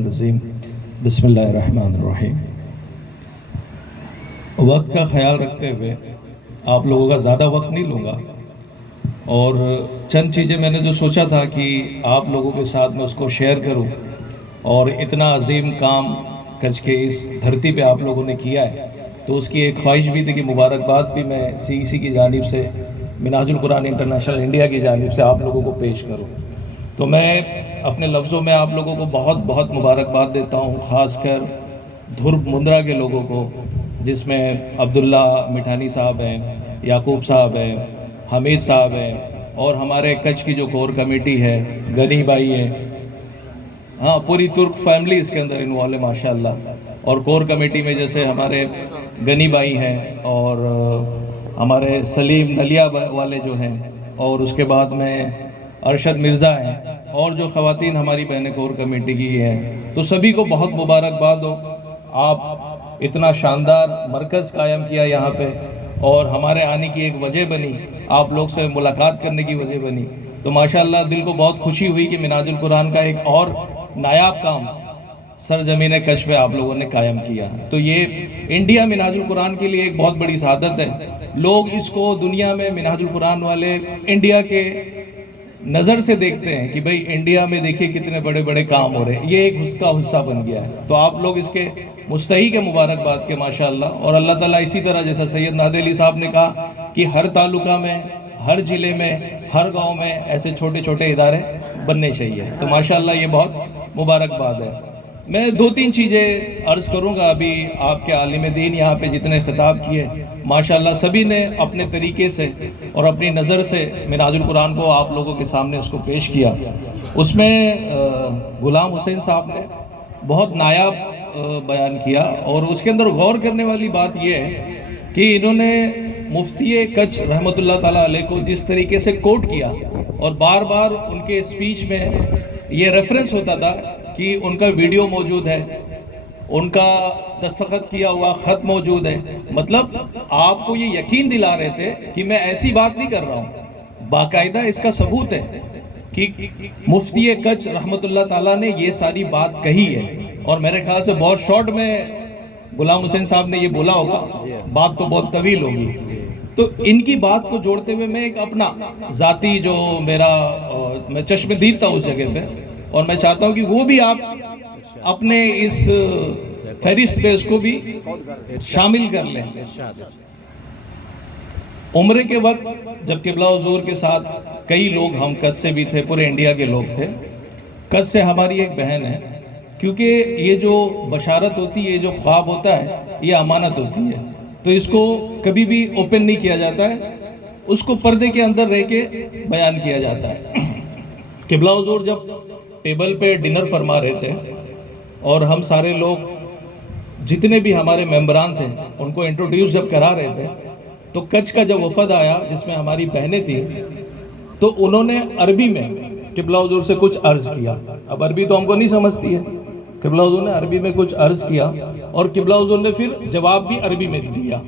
الرجیم بسم اللہ الرحمن الرحیم۔ وقت کا خیال رکھتے ہوئے آپ لوگوں کا زیادہ وقت نہیں لوں گا، اور چند چیزیں میں نے جو سوچا تھا کہ آپ لوگوں کے ساتھ میں اس کو شیئر کروں، اور اتنا عظیم کام کچھ کے اس دھرتی پہ آپ لوگوں نے کیا ہے، تو اس کی ایک خواہش بھی تھی کہ مبارکباد بھی میں CEC کی جانب سے، منہاج القرآن انٹرنیشنل انڈیا کی جانب سے آپ لوگوں کو پیش کروں۔ تو میں اپنے لفظوں میں آپ لوگوں کو بہت بہت مبارکباد دیتا ہوں، خاص کر دھرب مندرا کے لوگوں کو، جس میں عبداللہ مٹھانی صاحب ہیں، یعقوب صاحب ہیں، حمید صاحب ہیں، اور ہمارے کچھ کی جو کور کمیٹی ہے، غنی بھائی ہیں، ہاں پوری ترک فیملی اس کے اندر انوالو ہے ماشاءاللہ۔ اور کور کمیٹی میں جیسے ہمارے غنی بھائی ہیں، اور ہمارے سلیم نلیا والے جو ہیں، اور اس کے بعد میں ارشد مرزا ہیں، اور جو خواتین ہماری بہنیں کور کمیٹی کی ہیں، تو سبھی کو بہت مبارکباد ہو۔ آپ اتنا شاندار مرکز قائم کیا یہاں پہ، اور ہمارے آنے کی ایک وجہ بنی، آپ لوگ سے ملاقات کرنے کی وجہ بنی، تو ماشاءاللہ دل کو بہت خوشی ہوئی کہ منہاج القرآن کا ایک اور نایاب کام سرزمین کچھ پہ آپ لوگوں نے قائم کیا۔ تو یہ انڈیا منہاج القرآن کے لیے ایک بہت بڑی سعادت ہے۔ لوگ اس کو دنیا میں منہاج القرآن والے انڈیا کے نظر سے دیکھتے ہیں کہ بھئی انڈیا میں دیکھیے کتنے بڑے بڑے کام ہو رہے ہیں، یہ ایک اس کا حصہ بن گیا ہے۔ تو آپ لوگ اس کے مستحق کے مبارکباد کے ماشاءاللہ، اور اللہ تعالیٰ اسی طرح جیسا سید نادر علی صاحب نے کہا کہ ہر تعلقہ میں، ہر ضلع میں، ہر گاؤں میں ایسے چھوٹے چھوٹے ادارے بننے چاہیے، تو ماشاءاللہ یہ بہت مبارکباد ہے۔ میں دو تین چیزیں عرض کروں گا۔ ابھی آپ کے عالم دین یہاں پہ جتنے خطاب کیے ماشاءاللہ سبھی نے اپنے طریقے سے اور اپنی نظر سے منہاج القرآن کو آپ لوگوں کے سامنے اس کو پیش کیا۔ اس میں غلام حسین صاحب نے بہت نایاب بیان کیا، اور اس کے اندر غور کرنے والی بات یہ ہے کہ انہوں نے مفتی کچھ رحمۃ اللہ تعالیٰ علیہ کو جس طریقے سے کوٹ کیا، اور بار بار ان کے اسپیچ میں یہ ریفرنس ہوتا تھا کہ ان کا ویڈیو موجود ہے، ان کا دستخط کیا ہوا خط موجود ہے، مطلب آپ کو یہ یقین دلا رہے تھے کہ میں ایسی بات نہیں کر رہا ہوں، باقاعدہ اس کا ثبوت ہے کہ مفتی کچھ رحمۃ اللہ تعالیٰ نے یہ ساری بات کہی ہے۔ اور میرے خیال سے بہت شارٹ میں غلام حسین صاحب نے یہ بولا ہوگا، بات تو بہت طویل ہوگی، تو ان کی بات کو جوڑتے ہوئے میں ایک اپنا ذاتی جو میں چشم دید تھا اس جگہ پہ، اور میں چاہتا ہوں کہ وہ بھی آپ اپنے اس فہرست پہ اس کو بھی شامل کر لیں۔ عمرے کے وقت جب قبلہ حضور کے ساتھ کئی لوگ، ہم کچھ سے بھی تھے، پورے انڈیا کے لوگ تھے، کچھ سے ہماری ایک بہن ہے، کیونکہ یہ جو بشارت ہوتی ہے، یہ جو خواب ہوتا ہے، یہ امانت ہوتی ہے، تو اس کو کبھی بھی اوپن نہیں کیا جاتا ہے، اس کو پردے کے اندر رہ کے بیان کیا جاتا ہے۔ قبلہ حضور جب ٹیبل پہ ڈنر فرما رہے تھے، اور ہم سارے لوگ جتنے بھی ہمارے ممبران تھے ان کو انٹروڈیوس جب کرا رہے تھے، تو کچھ کا جب وفد آیا جس میں ہماری بہنیں تھیں، تو انہوں نے عربی میں قبلہ حضور سے کچھ عرض کیا۔ اب عربی تو ہم کو نہیں سمجھتی ہے، قبلہ حضور نے عربی میں کچھ عرض کیا، اور قبلہ حضور نے پھر جواب بھی عربی میں دیا۔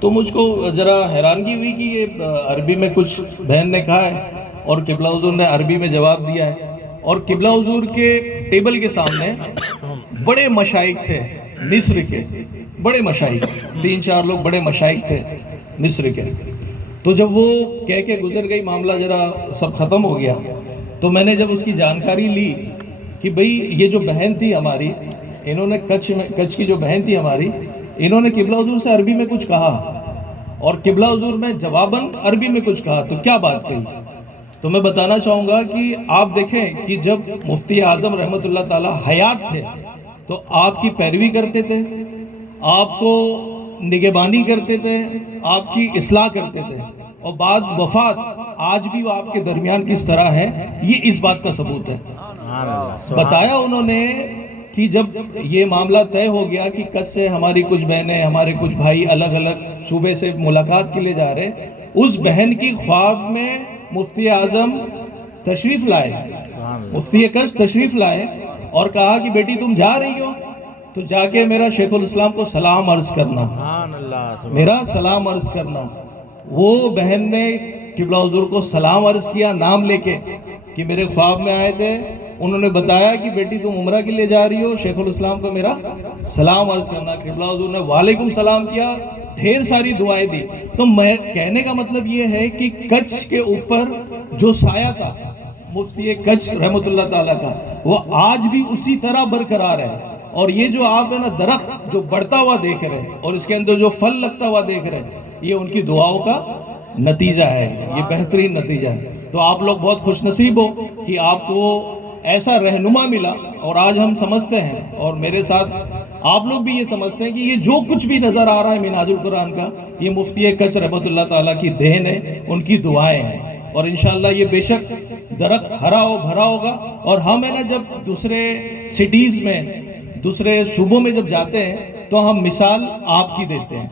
تو مجھ کو ذرا حیرانگی ہوئی کہ یہ عربی میں کچھ بہن نے کہا ہے، اور قبلہ حضور نے عربی میں جواب دیا ہے، اور قبلہ حضور کے ٹیبل کے سامنے بڑے مشائخ تھے مصر کے، بڑے مشائخ، 3-4 لوگ بڑے مشائخ تھے مصر کے۔ تو جب وہ کہہ کے گزر گئی، معاملہ ذرا سب ختم ہو گیا، تو میں نے جب اس کی جانکاری لی کہ بھئی یہ جو بہن تھی ہماری، انہوں نے کچھ کی جو بہن تھی ہماری، انہوں نے قبلہ حضور سے عربی میں کچھ کہا، اور قبلہ حضور میں جواباً عربی میں کچھ کہا، تو کیا بات کہی؟ تو میں بتانا چاہوں گا کہ آپ دیکھیں کہ جب مفتی اعظم رحمۃ اللہ تعالیٰ حیات تھے تو آپ کی پیروی کرتے تھے، آپ کو نگہبانی کرتے تھے، آپ کی اصلاح کرتے تھے، اور بعد وفات آج بھی وہ آپ کے درمیان کس طرح ہے، یہ اس بات کا ثبوت ہے۔ بتایا انہوں نے کہ جب یہ معاملہ طے ہو گیا کہ کچھ سے ہماری کچھ بہنیں، ہمارے کچھ بھائی الگ الگ صوبے سے ملاقات کے لیے جا رہے، اس بہن کی خواب میں مفتی اعظم تشریف لائے، مفتی کچھ تشریف لائے، اور کہا کہ بیٹی تم جا رہی ہو تو جا کے میرا شیخ الاسلام کو سلام عرض کرنا، میرا سلام عرض کرنا۔ وہ بہن نے قبلہ حضور کو سلام عرض کیا نام لے کے کہ میرے خواب میں آئے تھے انہوں نے بتایا کہ بیٹی تم عمرہ کے لیے جا رہی ہو، شیخ الاسلام کو میرا سلام عرض کرنا۔ قبلہ حضور نے وعلیکم سلام کیا، ڈھیر ساری دعائیں دی۔ تو میں کہنے کا مطلب یہ ہے کہ کچھ کے اوپر جو سایہ تھا مفتی کچھ رحمت اللہ تعالیٰ کا، وہ آج بھی اسی طرح برقرار ہے۔ اور یہ جو آپ ہے نا درخت جو بڑھتا ہوا دیکھ رہے ہیں اور اس کے اندر جو پھل لگتا ہوا دیکھ رہے ہیں، یہ ان کی دعاؤں کا نتیجہ ہے، یہ بہترین نتیجہ ہے۔ تو آپ لوگ بہت خوش نصیب ہو کہ آپ کو ایسا رہنما ملا، اور آج ہم سمجھتے ہیں اور میرے ساتھ آپ لوگ بھی یہ سمجھتے ہیں کہ یہ جو کچھ بھی نظر آ رہا ہے منہاج القرآن کا، یہ مفتی کچھ رحمت اللہ تعالیٰ کی دین ہے، ان کی دعائیں ہیں۔ اور انشاءاللہ یہ بے شک درخت ہرا ہو بھرا ہوگا۔ اور ہم ہے نا جب دوسرے سٹیز میں، دوسرے صوبوں میں جب جاتے ہیں تو ہم مثال آپ کی دیتے ہیں،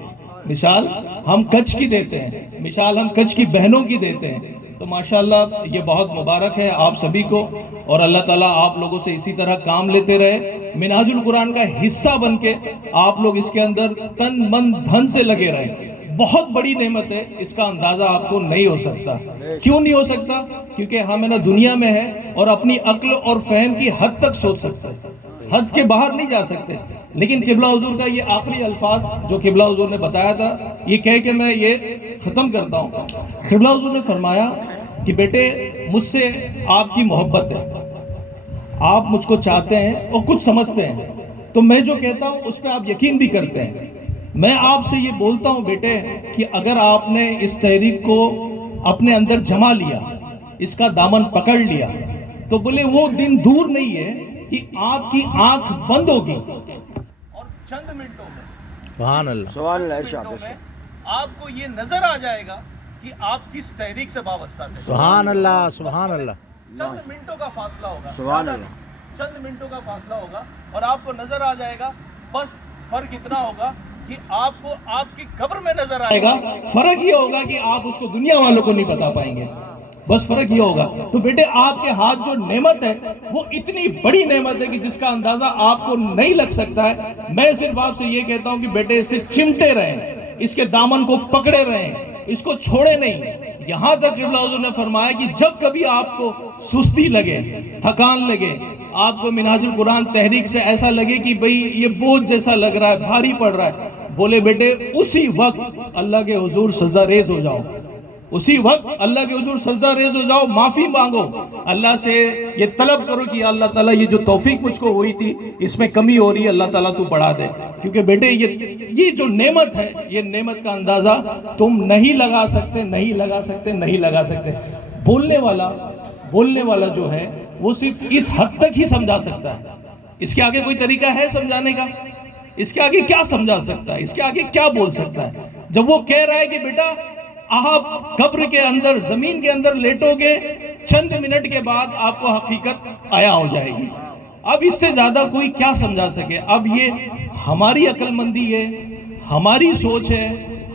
مثال ہم کچھ کی دیتے ہیں، مثال ہم کچھ کی بہنوں کی دیتے ہیں۔ تو ماشاءاللہ یہ بہت مبارک ہے آپ سبھی کو، اور اللہ تعالیٰ آپ لوگوں سے اسی طرح کام لیتے رہے، منہاج القرآن کا حصہ بن کے آپ لوگ اس کے اندر تن من دھن سے لگے رہے۔ بہت بڑی نعمت ہے، اس کا اندازہ آپ کو نہیں ہو سکتا۔ کیوں نہیں ہو سکتا؟ کیونکہ ہم ہے نا دنیا میں ہیں اور اپنی عقل اور فہم کی حد تک سوچ سکتے ہیں، حد کے باہر نہیں جا سکتے۔ لیکن قبلہ حضور کا یہ آخری الفاظ جو قبلہ حضور نے بتایا تھا، یہ کہہ کے میں یہ ختم کرتا ہوں۔ قبلہ حضور نے فرمایا کہ بیٹے مجھ سے آپ کی محبت ہے، آپ مجھ کو چاہتے ہیں اور کچھ سمجھتے ہیں، تو میں جو کہتا ہوں اس پہ آپ یقین بھی کرتے ہیں۔ میں آپ سے یہ بولتا ہوں بیٹے کہ اگر آپ نے اس تحریک کو اپنے اندر جما لیا، اس کا دامن پکڑ لیا، تو بولے وہ دن دور نہیں ہے کہ آپ کی آنکھ بند ہوگی اور چند منٹوں میں، سبحان اللہ، سبحان اللہ، آپ کو یہ نظر آ جائے گا کہ آپ کس تحریک سے وابستہ ہیں۔ سبحان اللہ، سبحان اللہ، چند منٹوں کا فاصلہ ہوگا، سبحان اللہ، چند منٹوں کا فاصلہ ہوگا اور آپ کو نظر آ جائے گا۔ بس فرق اتنا ہوگا کہ آپ کو آپ کی قبر میں نظر آئے گا، فرق یہ ہوگا کہ آپ اس کو دنیا والوں کو نہیں بتا پائیں گے، بس فرق یہ ہوگا۔ تو بیٹے آپ کے ہاتھ جو نعمت ہے وہ اتنی بڑی نعمت ہے کہ جس کا اندازہ آپ کو نہیں لگ سکتا ہے۔ میں صرف آپ سے یہ کہتا ہوں کہ بیٹے اسے چمٹے رہیں، اس کے دامن کو پکڑے رہیں، اس کو چھوڑے نہیں۔ یہاں تک قبلہ حضور نے فرمایا کہ جب کبھی آپ کو سستی لگے، تھکان لگے، آپ کو منہاج القرآن تحریک سے ایسا لگے کہ بھئی یہ بوجھ جیسا لگ رہا ہے، بھاری پڑ رہا ہے، بولے بیٹے اسی وقت اللہ کے حضور سجدہ ریز ہو جاؤ، اسی وقت اللہ کے حضور سجدہ ریز ہو جاؤ، معافی مانگو، اللہ سے یہ طلب کرو کہ اللہ تعالیٰ یہ جو توفیق مجھ کو ہوئی تھی اس میں کمی ہو رہی ہے، اللہ تعالیٰ تو بڑھا دے۔ کیونکہ بیٹے یہ جو نعمت ہے، یہ نعمت کا اندازہ تم نہیں لگا سکتے، نہیں لگا سکتے، نہیں لگا سکتے۔ بولنے والا جو ہے وہ صرف اس حد تک ہی سمجھا سکتا ہے، اس کے آگے کوئی طریقہ ہے سمجھانے کا؟ اس کے آگے کیا سمجھا سکتا ہے؟ اس کے آگے کیا بول سکتا ہے؟ جب وہ کہہ رہا ہے کہ بیٹا آپ قبر کے اندر، زمین کے اندر لیٹو گے، چند منٹ کے بعد آپ کو حقیقت عیاں ہو جائے گی، اب اس سے زیادہ کوئی کیا سمجھا سکے؟ اب یہ ہماری عقل مندی ہے، ہماری سوچ ہے،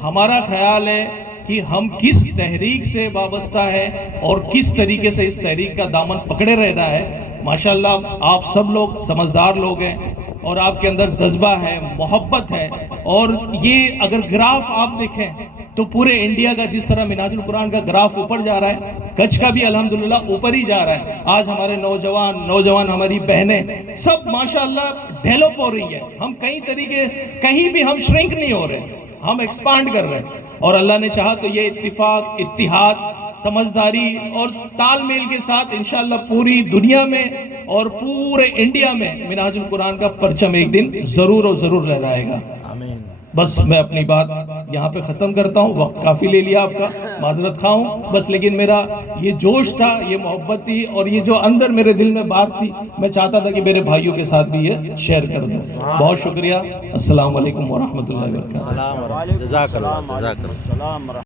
ہمارا خیال ہے کہ ہم کس تحریک سے وابستہ ہے اور کس طریقے سے اس تحریک کا دامن پکڑے رہنا ہے۔ ماشاءاللہ آپ سب لوگ سمجھدار لوگ ہیں اور آپ کے اندر جذبہ ہے، محبت ہے، اور یہ اگر گراف آپ دیکھیں تو پورے انڈیا کا جس طرح منہاج القرآن کا گراف اوپر جا رہا ہے، کچھ کا بھی الحمدللہ اوپر ہی جا رہا ہے۔ آج ہمارے نوجوان ہماری بہنیں سب ماشاءاللہ ڈیولپ ہو رہی ہے، ہم کہیں بھی ہم شرنک نہیں ہو رہے، ہم ایکسپانڈ کر رہے ہیں، اور اللہ نے چاہا تو یہ اتفاق، اتحاد، سمجھداری اور تال میل کے ساتھ انشاءاللہ پوری دنیا میں اور پورے انڈیا میں منہاج القرآن کا پرچم ایک دن ضرور اور ضرور لہرائے گا۔ آمین۔ بس میں اپنی بات یہاں پہ ختم کرتا ہوں، وقت کافی لے لیا آپ کا، معذرت خواہ ہوں بس، لیکن میرا یہ جوش تھا، یہ محبت تھی، اور یہ جو اندر میرے دل میں بات تھی، میں چاہتا تھا کہ میرے بھائیوں کے ساتھ بھی یہ شیئر کر دوں۔ بہت شکریہ، السلام علیکم ورحمۃ اللہ وبرکاتہ۔ جزاک اللہ، جزاک اللہ۔